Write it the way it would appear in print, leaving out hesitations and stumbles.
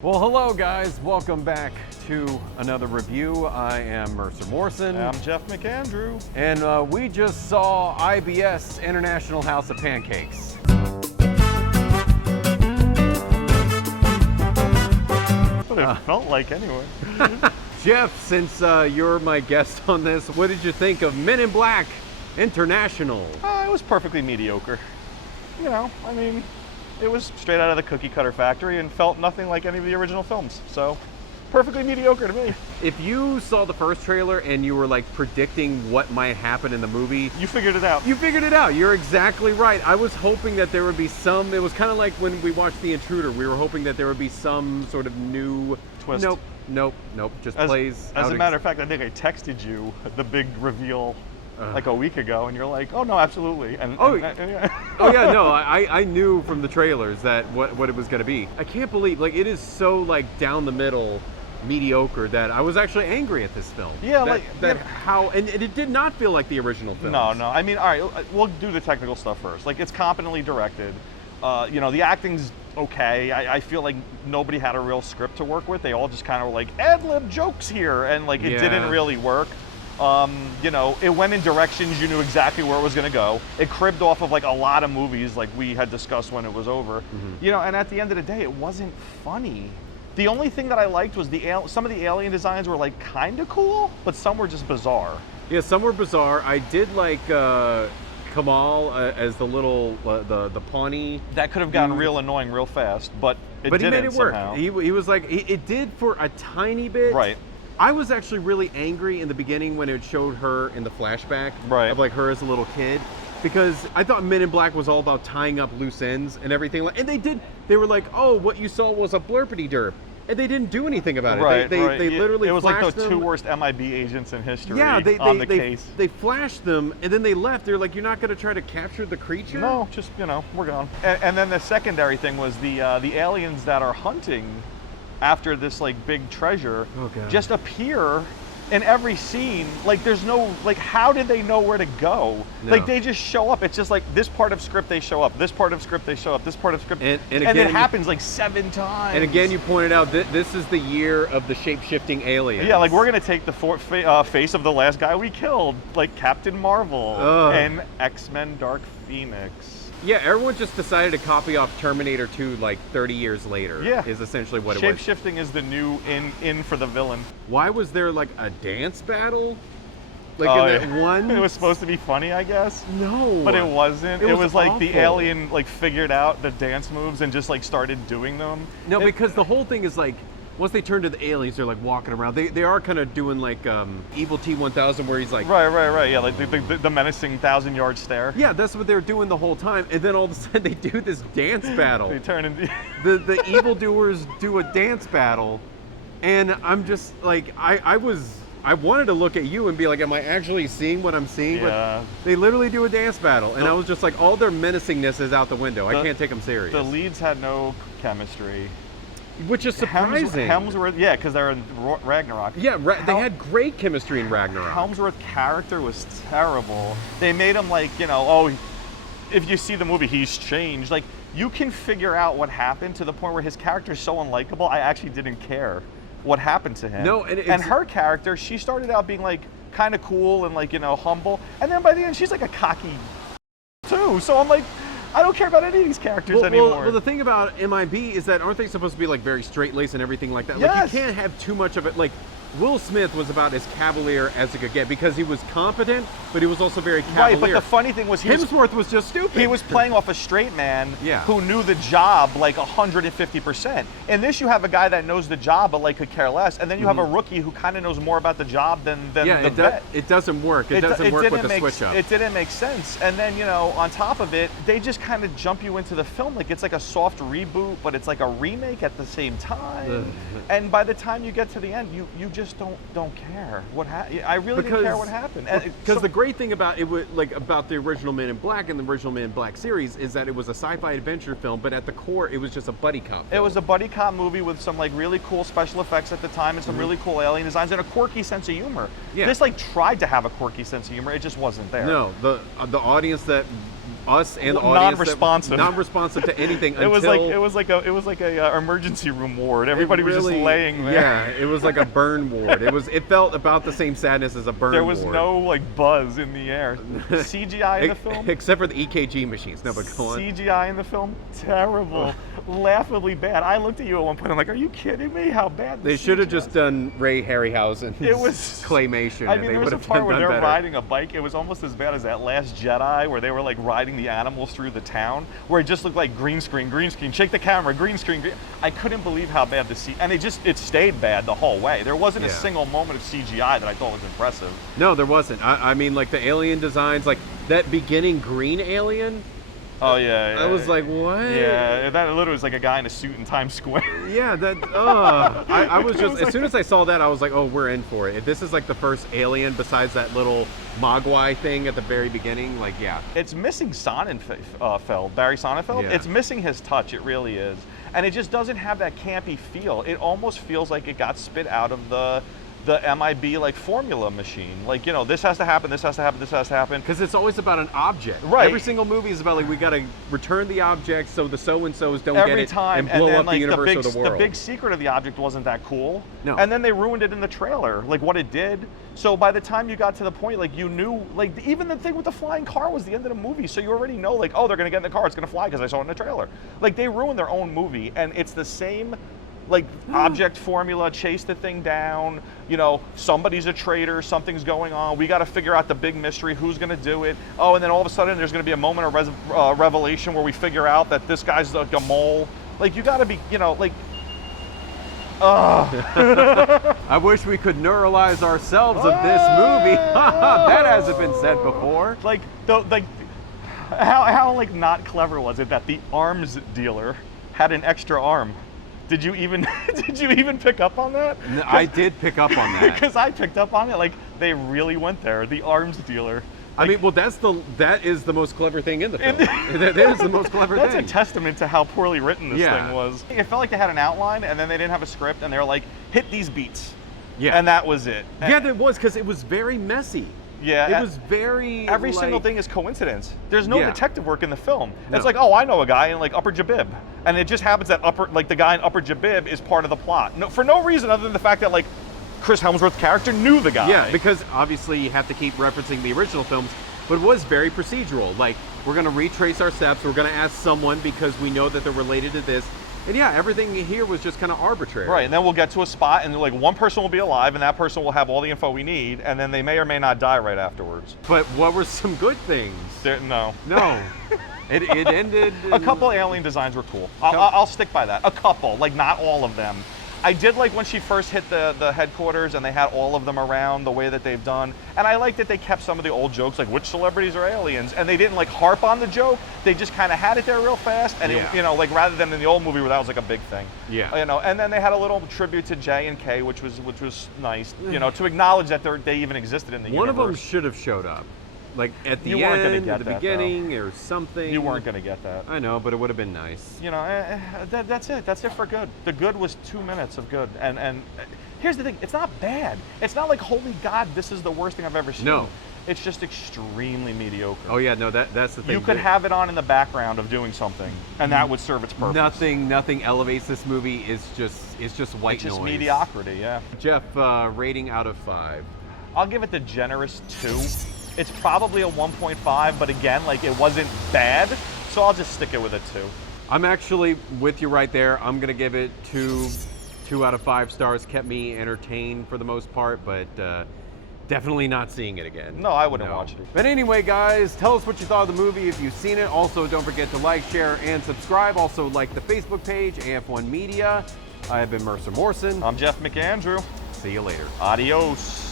Well, hello guys, welcome back to another review. I am Mercer Morrison. I'm Jeff McAndrew. And we just saw IBS, International House of Pancakes. That's what it felt like anyway. Jeff, since you're my guest on this, what did you think of Men in Black International? It was perfectly mediocre. You know, I mean, it was straight out of the cookie cutter factory and felt nothing like any of the original films. So, perfectly mediocre to me. If you saw the first trailer and you were like predicting what might happen in the movie, You figured it out. you figured it out. You're exactly right. I was hoping that there would be some, it was kind of like when we watched The Intruder, we were hoping that there would be some sort of new Twist. Nope. Just plays. As a matter of fact, I think I texted you the big reveal like a week ago, and you're like, "Oh no, absolutely." Oh yeah, no, I knew from the trailers that what it was going to be. I can't believe, like, it is so like down the middle, mediocre that I was actually angry at this film. Yeah, and it did not feel like the original film. No. I mean, all right, we'll do the technical stuff first. Like, it's competently directed. You know, the acting's okay. I feel like nobody had a real script to work with. They all just kind of were like, ad-lib jokes here, and like it didn't really work. You know, it went in directions you knew exactly where it was going to go. It cribbed off of like a lot of movies like we had discussed when it was over. You know, and at the end of the day, it wasn't funny. The only thing that I liked was some of the alien designs were like kind of cool, but some were just bizarre. Yeah, some were bizarre. I did like Kamal as the little the Pawnee. That could have gotten real annoying real fast, but it didn't he made it work. Somehow. He was like, it did for a tiny bit. Right. I was actually really angry in the beginning when it showed her in the flashback of like her as a little kid, because I thought Men in Black was all about tying up loose ends and everything. And they were like, oh, what you saw was a blurpity derp. And they didn't do anything about it. They literally it was like the them. two worst MIB agents in history on the case. They flashed them and then they left. They're like, you're not going to try to capture the creature? No, just, you know, we're gone. And then the secondary thing was the aliens that are hunting after this like big treasure just appear in every scene. Like, there's no, like, how did they know where to go? No. Like, they just show up. It's just like this part of script they show up, this part of script they show up, this part of script, and again, it happens like 7 times. And again, you pointed out that this is the year of the shape-shifting aliens. Yeah, like, we're gonna take the face of the last guy we killed, like Captain Marvel and X-Men Dark Phoenix. Yeah, everyone just decided to copy off Terminator 2 like 30 years later. Yeah. Is essentially what it was. Shape-shifting is the new in for the villain. Why was there like a dance battle? Like in that one? It was supposed to be funny, I guess. No. But it wasn't. It was like awful. the alien like figured out the dance moves and just like started doing them. No, because the whole thing is like, once they turn to the aliens, they're like walking around. They are kind of doing like Evil T-1000, where he's like... Right. Yeah, like the menacing 1,000-yard stare. Yeah, that's what they're doing the whole time. And then all of a sudden they do this dance battle. They turn into... the evildoers do a dance battle. And I'm just like, I wanted to look at you and be like, am I actually seeing what I'm seeing? Yeah. But they literally do a dance battle. And I was just like, all their menacingness is out the window. I can't take them serious. The leads had no chemistry. Which is surprising. Hemsworth, yeah, because they're in Ragnarok. Yeah, they had great chemistry in Ragnarok. Hemsworth's character was terrible. They made him like, you know, oh, if you see the movie, he's changed. Like, you can figure out what happened to the point where his character is so unlikable, I actually didn't care what happened to him. No, and her character, she started out being like kind of cool and like, you know, humble. And then by the end, she's like a cocky too. So I'm like, I don't care about any of these characters anymore. Well, the thing about MIB is that aren't they supposed to be like very straight-laced and everything like that? Yes. Like, you can't have too much of it. Like, Will Smith was about as cavalier as it could get because he was competent, but he was also very cavalier. Right, but the funny thing was Hemsworth was just stupid. He was playing off a straight man who knew the job like 150%. In this, you have a guy that knows the job but like could care less, and then you have a rookie who kind of knows more about the job than the vet. It doesn't work. It doesn't work with the switch up. It didn't make sense. And then, you know, on top of it, they just kind of jump you into the film like it's like a soft reboot, but it's like a remake at the same time. And by the time you get to the end, you just don't care what happened. I really didn't care what happened. Because the great thing about it, like about the original Men in Black and the original Men in Black series, is that it was a sci-fi adventure film, but at the core, it was just a buddy cop film. It was a buddy cop movie with some like really cool special effects at the time and some really cool alien designs and a quirky sense of humor. Yeah. This like tried to have a quirky sense of humor. It just wasn't there. No, the audience that us and the audience non-responsive. Non-responsive to anything it was like a emergency room ward. Everybody was just laying there. Yeah, it was like a burn ward. It felt about the same sadness as a burn ward. There was no like buzz in the air. CGI in the film, except for the EKG machines. No, but go on. CGI in the film, terrible, laughably bad. I looked at you at one point. I'm like, are you kidding me? How bad? They should have just done Ray Harryhausen's It was claymation. I mean, there was a part where they were better. riding a bike. It was almost as bad as that Last Jedi, where they were like riding the animals through the town, where it just looked like green screen, shake the camera, green screen. I couldn't believe how bad and it stayed bad the whole way. There wasn't a single moment of CGI that I thought was impressive. No, there wasn't. I mean, like the alien designs, like that beginning green alien. Oh yeah, I was like, what? Yeah, that literally was like a guy in a suit in Times Square. Yeah, that. I was just as soon as I saw that, I was like, oh, we're in for it. If this is like the first alien besides that little Mogwai thing at the very beginning, like, yeah. It's missing Sonnenfeld, Barry Sonnenfeld. Yeah. It's missing his touch. It really is, and it just doesn't have that campy feel. It almost feels like it got spit out of the MIB like formula machine. Like, you know, this has to happen, this has to happen, this has to happen. Because it's always about an object. Right. Every single movie is about like we got to return the object so the so-and-sos don't Every get it time, and blow then, up like, the universe or the world. The big secret of the object wasn't that cool. No. And then they ruined it in the trailer, like what it did. So by the time you got to the point, like you knew, like even the thing with the flying car was the end of the movie. So you already know, like, oh, they're gonna get in the car, it's gonna fly because I saw it in the trailer. Like they ruined their own movie, and it's the same. Like object formula, chase the thing down, you know, somebody's a traitor, something's going on, we got to figure out the big mystery, who's going to do it. Oh, and then all of a sudden there's going to be a moment of revelation where we figure out that this guy's like a mole. Like you got to be, you know, like, I wish we could neuralize ourselves of this movie. That hasn't been said before. Like, how like not clever was it that the arms dealer had an extra arm? Did you even pick up on that? I did pick up on that. Because I picked up on it. Like they really went there. The arms dealer. I mean, well, that is the most clever thing in the film. That is the most clever thing. That's a testament to how poorly written this thing was. It felt like they had an outline and then they didn't have a script and they were like, hit these beats. Yeah. And that was it. Yeah, there was, because it was very messy. Yeah. It was very Every single thing is coincidence. There's no detective work in the film. No. It's like, oh, I know a guy in like Upper Jabib. And it just happens that the guy in Upper Jabib is part of the plot. No, for no reason other than the fact that like Chris Hemsworth's character knew the guy. Yeah, because obviously you have to keep referencing the original films, but it was very procedural. Like, we're gonna retrace our steps, we're gonna ask someone because we know that they're related to this. And yeah, everything here was just kind of arbitrary. Right, and then we'll get to a spot and like one person will be alive and that person will have all the info we need and then they may or may not die right afterwards. But what were some good things? No. It ended... A couple alien designs were cool. I'll stick by that. A couple, like not all of them. I did like when she first hit the headquarters and they had all of them around the way that they've done. And I like that they kept some of the old jokes, like which celebrities are aliens? And they didn't like harp on the joke. They just kind of had it there real fast. And it, you know, like rather than in the old movie where that was like a big thing. Yeah. You know, and then they had a little tribute to J and K, which was nice. You know, to acknowledge that they even existed in the universe. One of them should have showed up. Like at the end, at the beginning, or something. You weren't going to get that. I know, but it would have been nice. You know, that's it. That's it for good. The good was 2 minutes of good. And here's the thing. It's not bad. It's not like, holy God, this is the worst thing I've ever seen. No. It's just extremely mediocre. Oh yeah, no, that's the thing. You could have it on in the background of doing something, and that would serve its purpose. Nothing elevates this movie. It's just white It's just noise. mediocrity, yeah. Jeff, rating out of 5. I'll give it the generous 2. It's probably a 1.5, but again, like it wasn't bad, so I'll just stick it with a 2. I'm actually with you right there. I'm gonna give it 2 out of 5 stars. Kept me entertained for the most part, but definitely not seeing it again. No, I wouldn't watch it. But anyway, guys, tell us what you thought of the movie if you've seen it. Also, don't forget to like, share, and subscribe. Also, like the Facebook page, AF1 Media. I have been Mercer Morrison. I'm Jeff McAndrew. See you later. Adios.